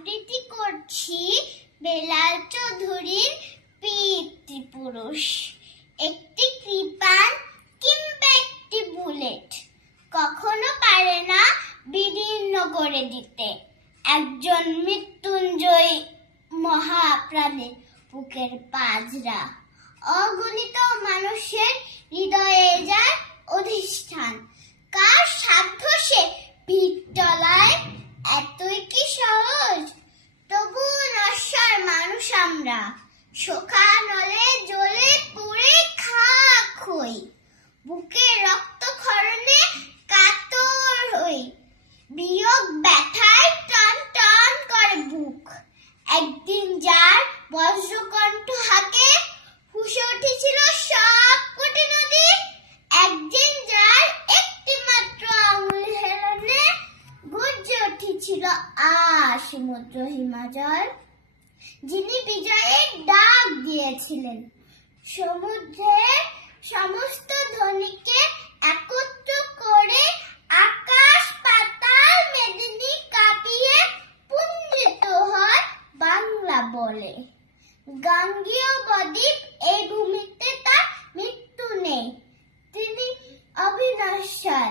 আবৃত্তি করছি বেলাল চৌধুরীর পিতৃপুরুষ। একটি কৃপাণ কিংবা একটি বুলেট কখনো পারে না বিদীর্ণ করে দিতে একজন মৃত্যুঞ্জয়ী মহাপ্রাণের বুকের পাজরা। অগণিত মানুষের হৃদয়ে যার অধিষ্ঠান, কার সাধ্য সে ভিড়তলায় এতই কি সহজ? তবু নশ্বর মানুষ আমরা, শোকানলে জ্বলে পুড়ে খাক হই, বুকের রক্তক্ষরণে কাতর হই, বিয়োগ ব্যথায় টান টান করে বুক। একদিন যার বজ্রকণ্ঠ হাকে ফুঁসে উঠেছিল সব কোটি নদী, একদিন যার একটি মাত্র আঙুল হেলনে গর্জে উঠেছিল সমুদ্র হিমাচল, যিনি বিজয়ের ডাক দিয়েছিলেন সমুদ্রের সমস্ত ধ্বনিকে একত্র করে আকাশ পাতাল মেদিনী কাঁপিয়ে পুঞ্জিত হয় বাংলা বলে। গাঙ্গেয় বদ্বীপ এই ভূমিতে তার মৃত্যু নেই, তিনি অবিনশ্বর।